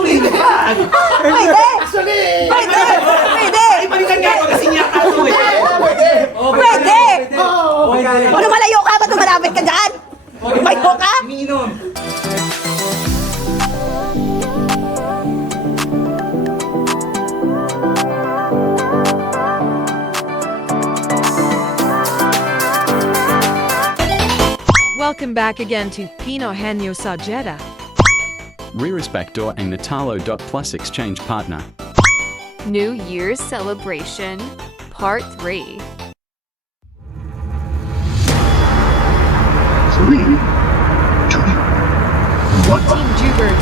Pwede! Pwede! Pwede! Ay, balikan nga ito kasi niya ako eh. Pwede! Pwede. Ano malayo ka? Ba't malapit ka dyan? Lumayo ka? Umiinom. Welcome back again to Pino Henyo Sajeda. Respector and Natalo.plus exchange partner. New Year's Celebration, Part 3. 3, 2, 1. Team Jubert,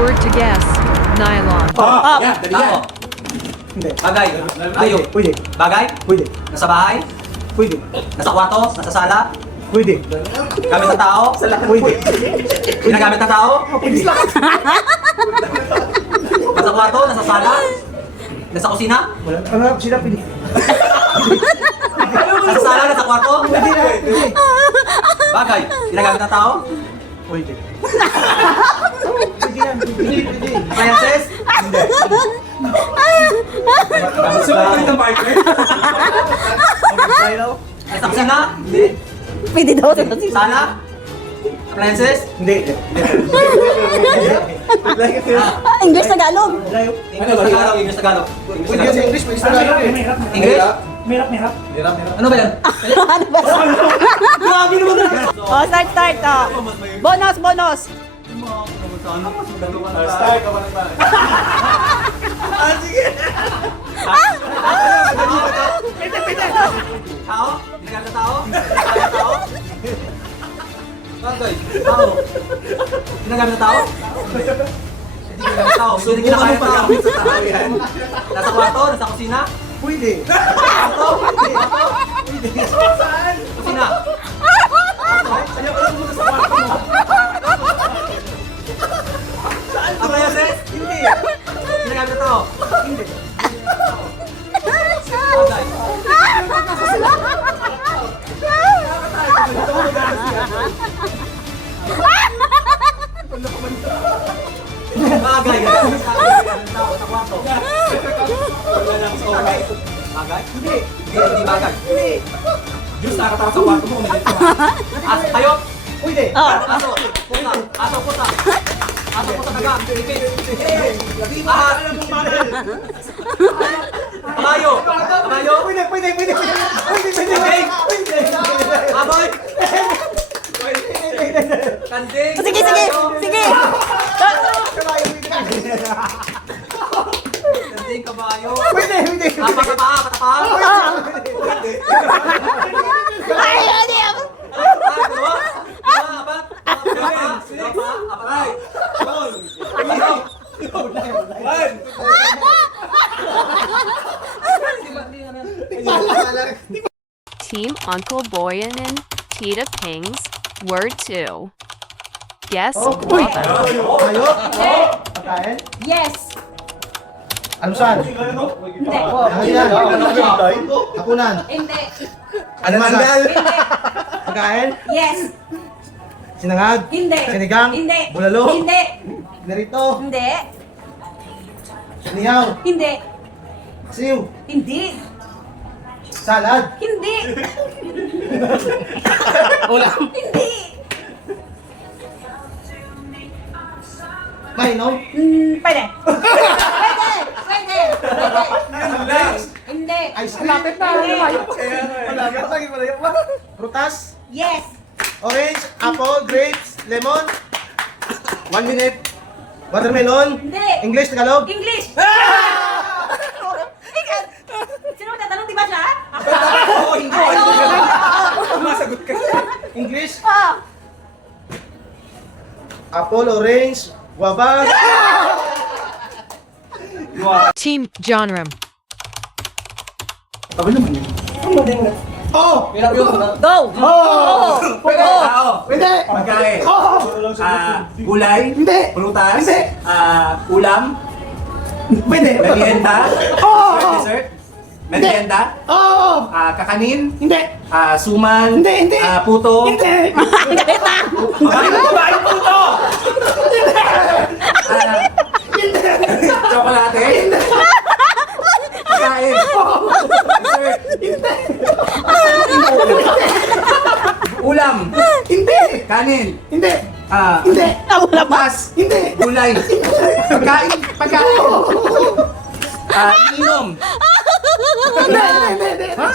word to guess, nylon. Yan, dali yan. Bagay. Tayo. Pwede. Bagay. Pwede. Nasa bahay. Pwede. Nasa kwarto. Nasa sala. Pwede. Gamit ng tao. Pwede. Ginagamit ng tao. Nasa kwarto. Nasa sala. Nasa kusina. Wala. Ano sila pwede? Nasa sala. Nasa kwarto. Pwede na. Pwede. Bagay. Ginagamit ng tao. Pwede. Pwede yan. Pwede. Pwede. Appliances. Hindi. Sulit ang partner. Nasa kusina. Hindi. Pwede daw sa Sala. Appliances. Hindi. English Tagalog. Layo. English Tagalog. English Tagalog. Pwede yan sa English. Pwede sa Tagalog eh. English? Merap. Ano ba yan? Ano ba? Grabe naman na! Oh, start. Oh. Bonus. Start ka ba na ba? Sige! Tao? Ginagamit na tao? Ginagamit na tao? Bagay. Tao? Ginagamit na tao? Hindi ginagamit na tao. Hindi ginagamit na tao. Nasa kwarto? Nasa kusina? Pwede. Kwarto? Pwede. Saan? Kusina? Appliances? Hindi. Ginagamit na tao? Hindi. Bagay. Bagay. Ginagamit na tao sa kwarto. Bagay? Bagay? Hindi. Hindi bagay. Hindi. Diyos, nakatawa sa kwarto mo. Hayop? Pwede. Aso? Pusa? Aso, pusa? Aso, pusa, daga? Ipit? Ahas? Kabayo? Kabayo? Pwede. Kambing? Aboy? Kanding? Sige. Kanding, kabayo? Pwede. Patapa? Ay, hindi. Team Uncle Boyan and Tita Pings, word 2. Guess what? Hayop? Pagkain? Yes. Ano saan? Hindi. Hanginan? Hapunan? Hindi. Almangal? Pagkain? Yes. Sinangag? Hindi. Sinigang? Hindi. Bulalo? Hindi. Narito? Hindi. Nihaw? Hindi. Siw? Hindi. Salad? Hindi. Ulam? Hindi. Mainom? Pwede. Pwede. Hindi. Ice cream? Malapit na. Malapit na. Prutas? Yes. Orange? Apple? Grapes? Lemon? 1 minute. Watermelon? Hindi. English? Tagalog? English. Sino magtatanong, di ba siya? Oo, hindi. Masagot ka. English? Oh. Apple? Orange? Guava? Team Jonram, Oh! Go. Pwede. Tao. Pwede! Pagkain. Oh! Gulay. Hindi! Prutas. Hindi. Ulam. Pwede! Merienda. Oh! Dessert. Merienda. Oh! Kakanin. Hindi! Suman. Hindi. Puto. Hindi! Babae puto. Kanin. Hindi. Hindi. Wala pa. Pas. Hindi. Gulay. Pagkain. Inom. Hindi. Ha?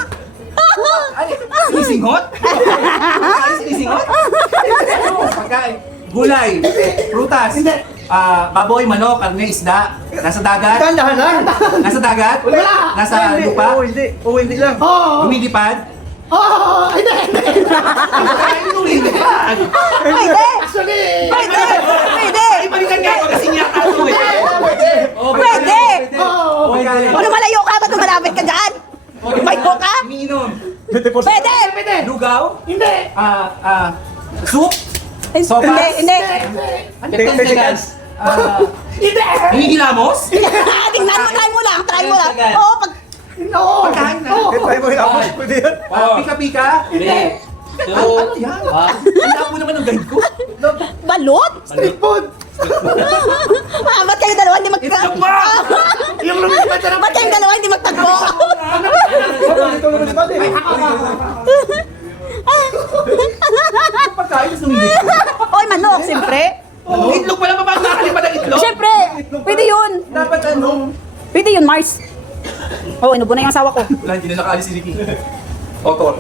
Ay, sinisinghot? Pagkain sinisinghot? Pagkain. Gulay. Prutas. Hindi. Baboy, manok, karne, isda. Nasa dagat. Tandahan lang. Nasa dagat. Wala. Nasa lupa. Hindi lang. Oo. Lumilipad. Hindi. Pagkain lumilipad. Pwede. Actually. Pwede. Pwede. Ay, balikan nga ito kasi niya ako eh. Pwede. Oo. Pagkain. Ano malayo ka? Ba't malapit ka dyan? Malayo ka? Iniinom. Pwede. Lugaw. Hindi. Soup. Sopas. Hindi. Ano 10 seconds? Hindi. Hinihilamos? Tingnan mo, try mo lang. Oo, pag... Oo. Pagkain na. Try mo hilamos. Pwede yan. Pika-pika? Hindi. Ano yan? Hindi mo naman ang guide ko. Balot? Street food. Ba't kayong dalawa hindi Itlog magtagpo? mo! Yung lumilipad na Ba't kayong dalawa hindi magtagpo? Ito lumilipad eh. Pagkain, sumilip. Oy, manok, siyempre. Itlog pala ba ba nakakalipad ang itlog? Siyempre, pwede yun. Dapat ano? Pwede yun, Mars. Oo, inubo na yung asawa ko. Wala, hindi na nakaalis si Ricky. Otor.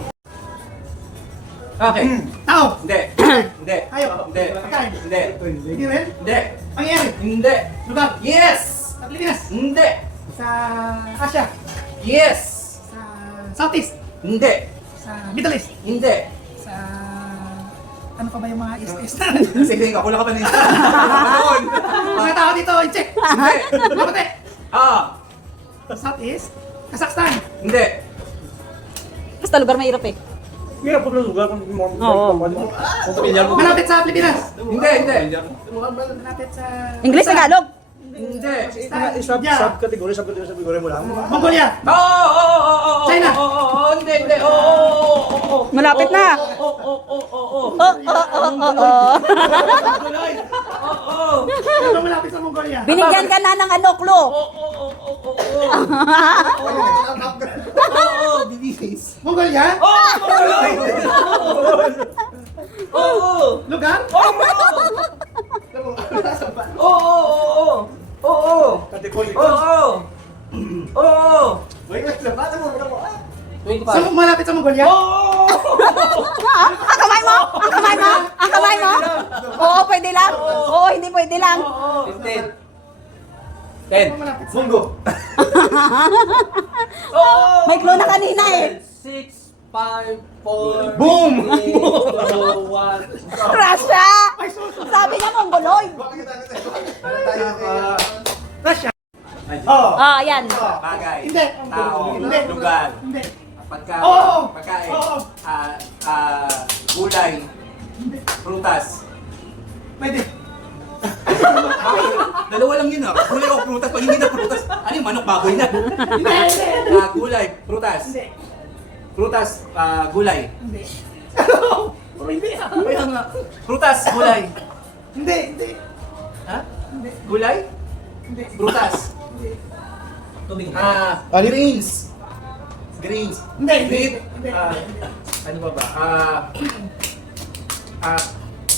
Okay. Tao. Hindi. Hindi. Ayaw. Hindi. Pagkain. Hindi. Hindi rin. Hindi. Pangyayari. Hindi. Lugar. Yes! Sa Pilipinas. Hindi. Sa Asia. Yes! Sa Southeast. Hindi. Sa Middle East. Hindi. Sa... Ano pa ba yung mga East? Sige, ako lang ka pa nito. Mga tao dito, i-check. Hindi. Mabuti. Southeast. Kazakhstan. Hindi. Basta lugar mahirap eh. Hirap po ng lugar kung mo. Oo. Malapit sa Pilipinas. Hindi. Hindi. Malapit sa... English, Tagalog. Hindi. Sub-category mo lang. Mongolia. Oo. China. Oo. Hindi. Hindi. Oo. Malapit na. Oo. Ano malapit sa Mongolia? Binigyan ka na ng ano, clue. Oo. Bilis. Mongolia? Oo. Lugar? Oo. Category. Oo. Saan mo malapit sa Mongolia? Ang kamay mo! Ang kamay mo! Ang kamay mo! Oo, pwede lang. Oo, hindi pwede lang. 15. Malapit sa... Munggo. May clue na kanina eh. 6, 5, 4, Boom! 1. Russia! Sabi niya Mongoloid. Yan. Bagay. Hindi. Tao. Hindi. Lugar. Hindi. Pagkain. Oo. Pagkain. Oo. Gulay. Prutas. Pwede. Dalawa lang yun ah. Gulay o prutas. Pag hindi na prutas, ano yung manok baboy na? Gulay. Prutas. Hindi. Prutas. Gulay. Hindi. Hindi. Kaya nga. Prutas. Gulay. Hindi. Hindi. Ha? Gulay? Hindi. Prutas. Greens. Greens. Hindi. Meat. Hindi. Ano ba ba?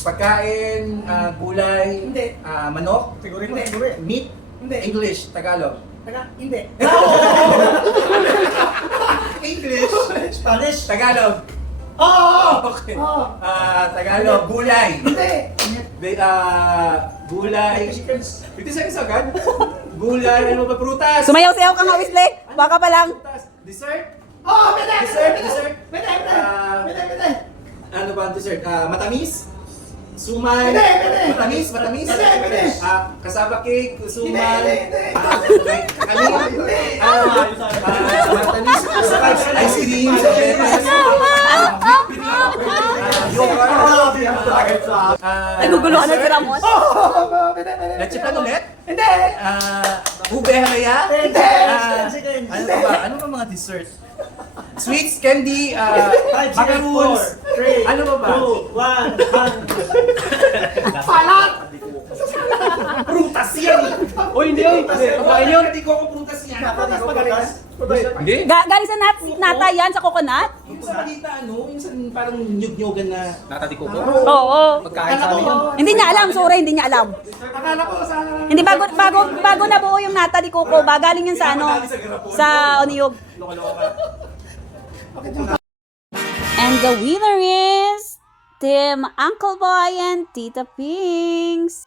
Pagkain, gulay, Hindi. manok, Siguro hindi. meat, Hindi. English, Tagalog. Hindi. English, Spanish. Tagalog. Oo. Okay. Oo. Tagalog, gulay. Hindi. Gulay. 50 seconds agad? Gulay, ano ba? Prutas. Sumayaw-sayaw ka nga, Wesley. Baka pa lang. Prutas. Dessert? Oo, pwede. Dessert? Dessert? Pwede. Pwede. Ano ba ang dessert? Matamis? Sumay? Hindi, hindi. Matamis? Matamis? Hindi, hindi. Kasaba cake? Sumay? Hindi. Kanin? Matamis? Ice cream? Yogurt? Naguguluhan na si Ramon. Oo, pwede. Leche plan ulit? Hindi. Ube halaya? Hindi. Ano ba? Ano ba mga dessert? Sweets, candy, macaroons. Ano ba ba? 1. Palat. Prutas yan! Uy, hindi yun. Pagkain yun? Hindi ko ako prutas yan. Prutas magaling. Hindi? Galing sa nata yan, sa coconut. sa balita, ano? Yung sa parang nyug-nyugan na... Natadi ko. Oo. Pagkain sa amin yun. Hindi niya alam, sorry, hindi niya alam. Akala ko sa... Hindi bago nabuo yung nata ni Coco, ba galing yun sa ano? Sa Oniyog. And the winner is Team Uncle Boy and Tita Pings.